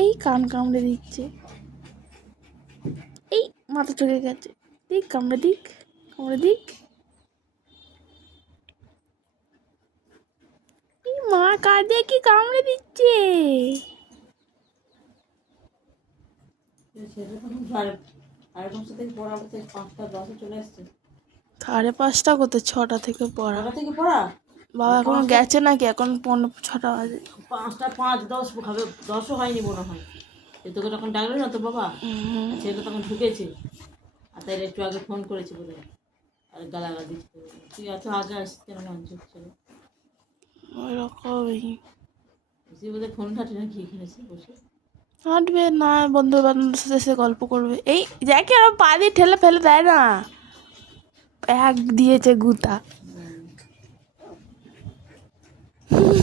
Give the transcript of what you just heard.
এই কান কামড়ে দিচ্ছে, এই মাথা চড়ে গেছে, দিক কামড়ে দিক, কামড়ে দিক। এই মা কাঁদে কি কামড়ে দিচ্ছে। সাড়ে পাঁচটা কোথায়, 6টা থেকে পড়া। বাবা এখন গেছে নাকি, এখন 6টা বাজে। 5টা 5 10 হবে, 10ও হয়নি মনে হয়। তোকে তখন ডাকলো না তো বাবা, ছেলেটা তখন ঢুকেছে, আর তাই একটু আগে ফোন করেছে বলে আর গালাগাল দিচ্ছে, তুই এত আগে আসছিস কেন মানছিস ছেলে ওইরকমই বোধহয় ফোন ঘাটে নাকি এখানে এসে বসে হাঁটবে না, বন্ধু বান্ধবের সাথে এসে গল্প করবে। এই যাকে আর পা দিয়ে ঠেলে ফেলে দেয় না, এক দিয়েছে গুতা।